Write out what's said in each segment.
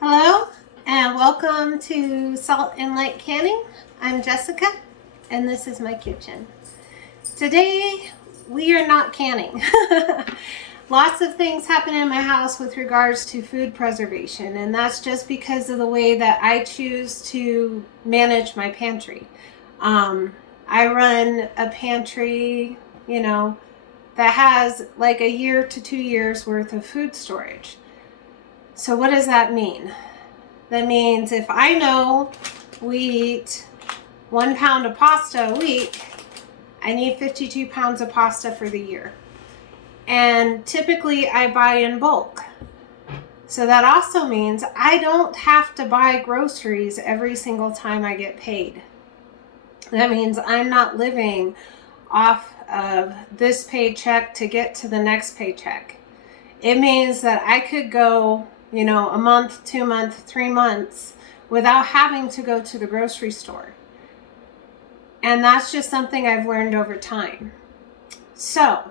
Hello and welcome to Salt and Light Canning. I'm Jessica and this is my kitchen. Today we are not canning. Lots of things happen in my house with regards to food preservation, and that's just because of the way that I choose to manage my pantry. I run a pantry, that has like a year to 2 years worth of food storage. So what does that mean? That means if I know we eat 1 pound of pasta a week, I need 52 pounds of pasta for the year. And typically I buy in bulk. So that also means I don't have to buy groceries every single time I get paid. That means I'm not living off of this paycheck to get to the next paycheck. It means that I could go, a month, 2 months, 3 months without having to go to the grocery store. And that's just something I've learned over time. So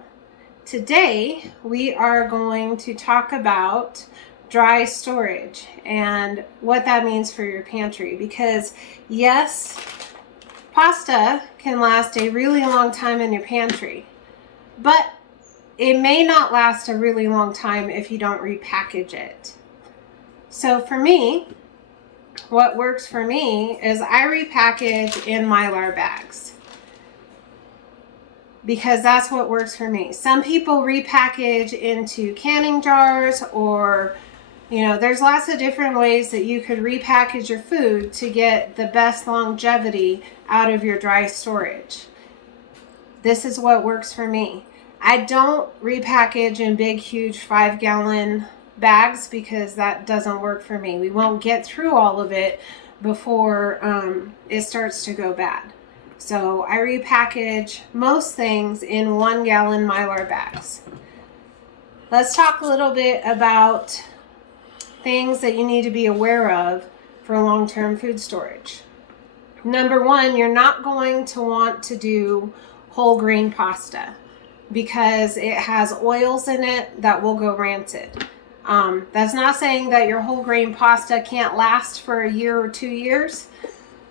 today we are going to talk about dry storage and what that means for your pantry, because yes, pasta can last a really long time in your pantry, but it may not last a really long time if you don't repackage it. So for me, what works for me is I repackage in Mylar bags, because that's what works for me. Some people repackage into canning jars, or there's lots of different ways that you could repackage your food to get the best longevity out of your dry storage. This is what works for me. I don't repackage in big, huge 5-gallon bags because that doesn't work for me. We won't get through all of it before it starts to go bad. So I repackage most things in 1-gallon Mylar bags. Let's talk a little bit about things that you need to be aware of for long-term food storage. Number one, you're not going to want to do whole grain pasta because it has oils in it that will go rancid. That's not saying that your whole grain pasta can't last for a year or 2 years.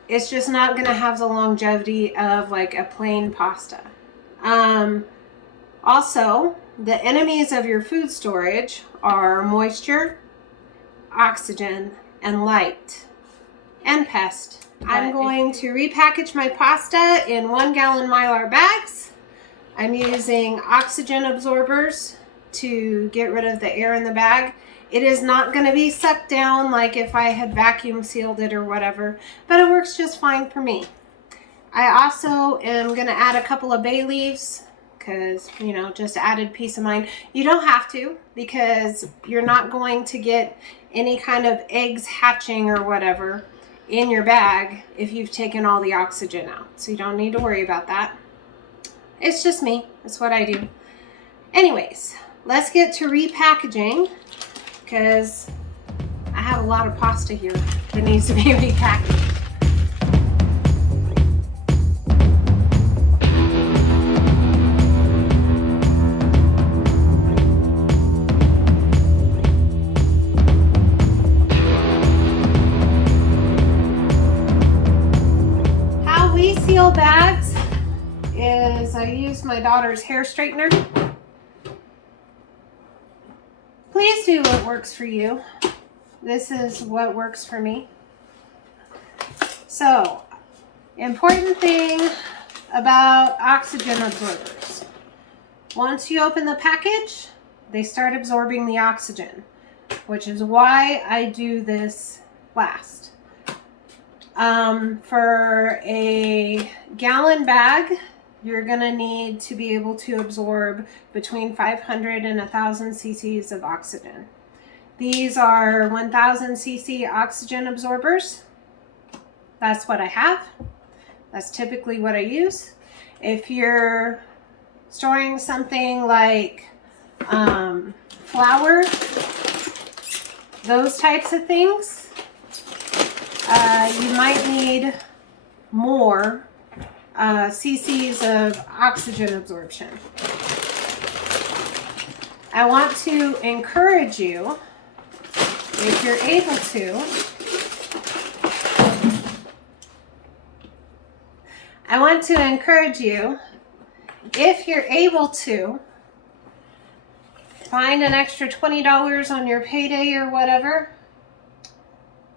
It's just not going to have the longevity of like a plain pasta. Also, the enemies of your food storage are moisture, oxygen, and light, and pest. I'm going to repackage my pasta in 1-gallon Mylar bags. I'm using oxygen absorbers to get rid of the air in the bag. It is not going to be sucked down like if I had vacuum sealed it or whatever, but it works just fine for me. I also am going to add a couple of bay leaves because, just added peace of mind. You don't have to, because you're not going to get any kind of eggs hatching or whatever in your bag if you've taken all the oxygen out. So you don't need to worry about that. It's just me. It's what I do. Anyways, let's get to repackaging, because I have a lot of pasta here that needs to be repackaged. How we seal bags is I use my daughter's hair straightener. Please do what works for you. This is what works for me. So, important thing about oxygen absorbers. Once you open the package, they start absorbing the oxygen, which is why I do this last. For a gallon bag, you're going to need to be able to absorb between 500 and 1,000 cc's of oxygen. These are 1,000 cc oxygen absorbers. That's what I have. That's typically what I use. If you're storing something like flour, those types of things, you might need more cc's of oxygen absorption. I want to encourage you if you're able to, I want to encourage you, if you're able to, find an extra $20 on your payday or whatever,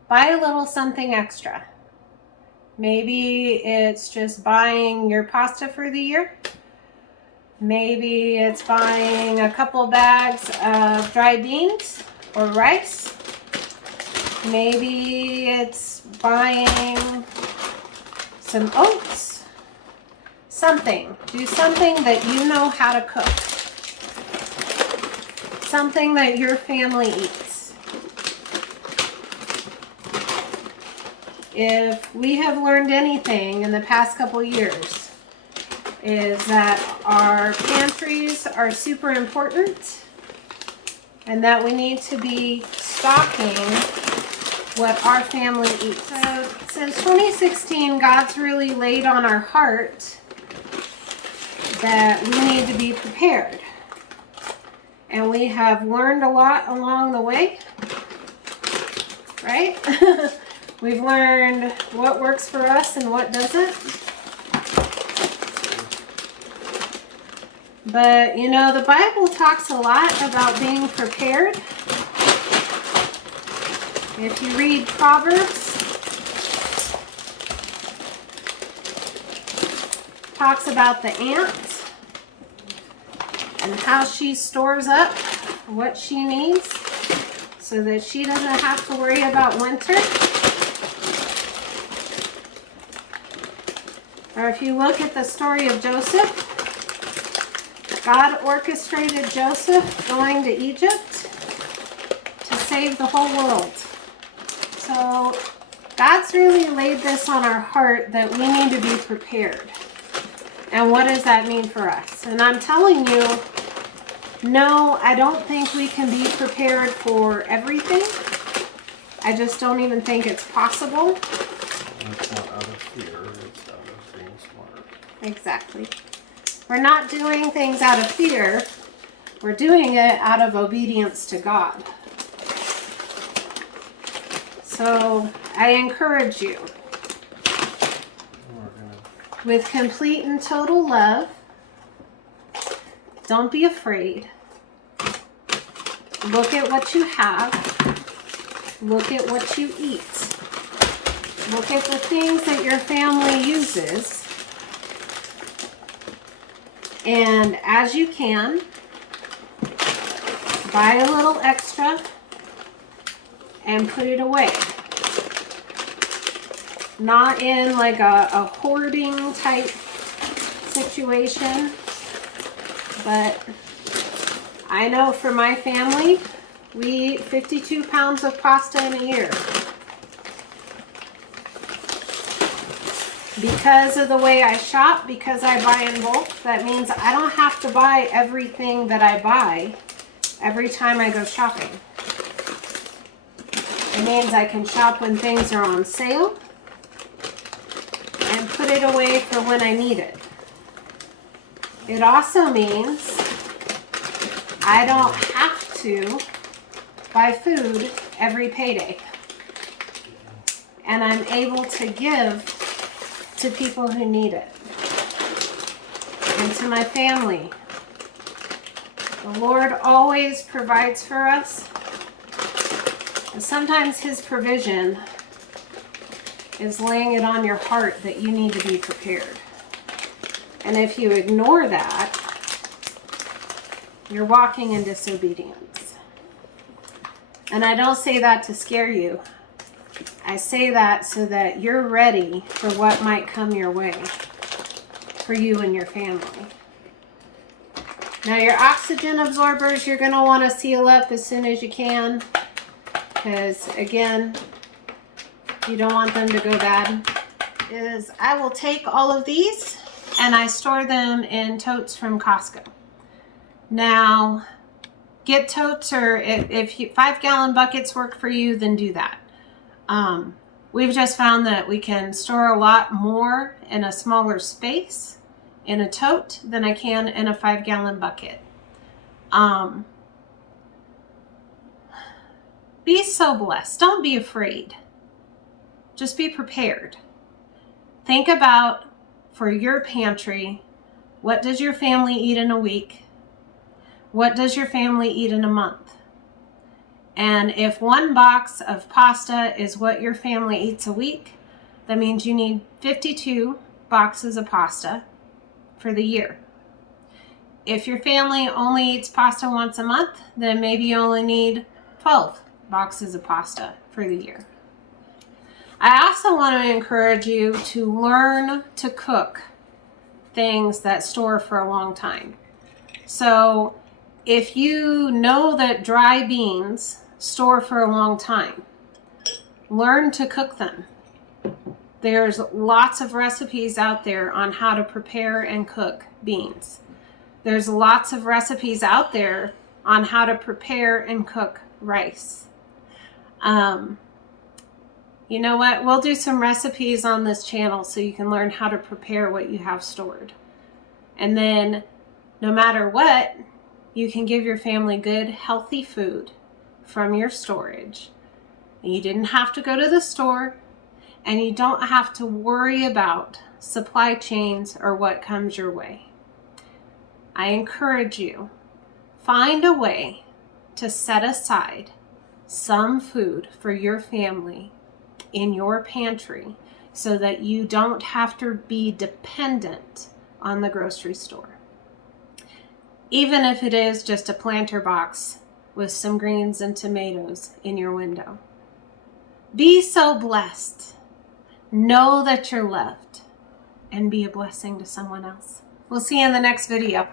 buy a little something extra. Maybe it's just buying your pasta for the year. Maybe it's buying a couple bags of dried beans or rice. Maybe it's buying some oats. Something. Do something that you know how to cook. Something that your family eats. If we have learned anything in the past couple years, is that our pantries are super important and that we need to be stocking what our family eats. So since 2016, God's really laid on our heart that we need to be prepared. And we have learned a lot along the way, right? We've learned what works for us and what doesn't. But, you know, the Bible talks a lot about being prepared. If you read Proverbs, talks about the ant and how she stores up what she needs so that she doesn't have to worry about winter. Or if you look at the story of Joseph, God orchestrated Joseph going to Egypt to save the whole world. So God's really laid this on our heart that we need to be prepared. And what does that mean for us? And I'm telling you, no, I don't think we can be prepared for everything. I just don't even think it's possible. It's not out of fear, it's out of being smart. Exactly. We're not doing things out of fear. We're doing it out of obedience to God. So I encourage you, with complete and total love, don't be afraid. Look at what you have. Look at what you eat. Look at the things that your family uses. And as you can, buy a little extra and put it away. Not in like a hoarding type situation, but I know for my family, we eat 52 pounds of pasta in a year. Because of the way I shop, because I buy in bulk, that means I don't have to buy everything that I buy every time I go shopping. It means I can shop when things are on sale and put it away for when I need it. It also means I don't have to buy food every payday. And I'm able to give to people who need it. And to my family. The Lord always provides for us. And sometimes His provision is laying it on your heart that you need to be prepared. And if you ignore that, you're walking in disobedience. And I don't say that to scare you. I say that so that you're ready for what might come your way for you and your family. Now your oxygen absorbers, you're going to want to seal up as soon as you can, because again, you don't want them to go bad. I will take all of these and I store them in totes from Costco. Now, get totes, or if 5-gallon buckets work for you, then do that. We've just found that we can store a lot more in a smaller space in a tote than I can in a be so blessed. Don't be afraid. Just be prepared. Think about, for your pantry, what does your family eat in a week? What does your family eat in a month? And if 1 box of pasta is what your family eats a week, that means you need 52 boxes of pasta for the year. If your family only eats pasta once a month, then maybe you only need 12 boxes of pasta for the year. I also want to encourage you to learn to cook things that store for a long time. So if you know that dry beans store for a long time, learn to cook them. There's lots of recipes out there on how to prepare and cook beans. There's lots of recipes out there on how to prepare and cook rice. You know what? We'll do some recipes on this channel so you can learn how to prepare what you have stored. And then no matter what, you can give your family good, healthy food from your storage. You didn't have to go to the store, and you don't have to worry about supply chains or what comes your way. I encourage you, find a way to set aside some food for your family in your pantry so that you don't have to be dependent on the grocery store. Even if it is just a planter box with some greens and tomatoes in your window. Be so blessed. Know that you're loved and be a blessing to someone else. We'll see you in the next video.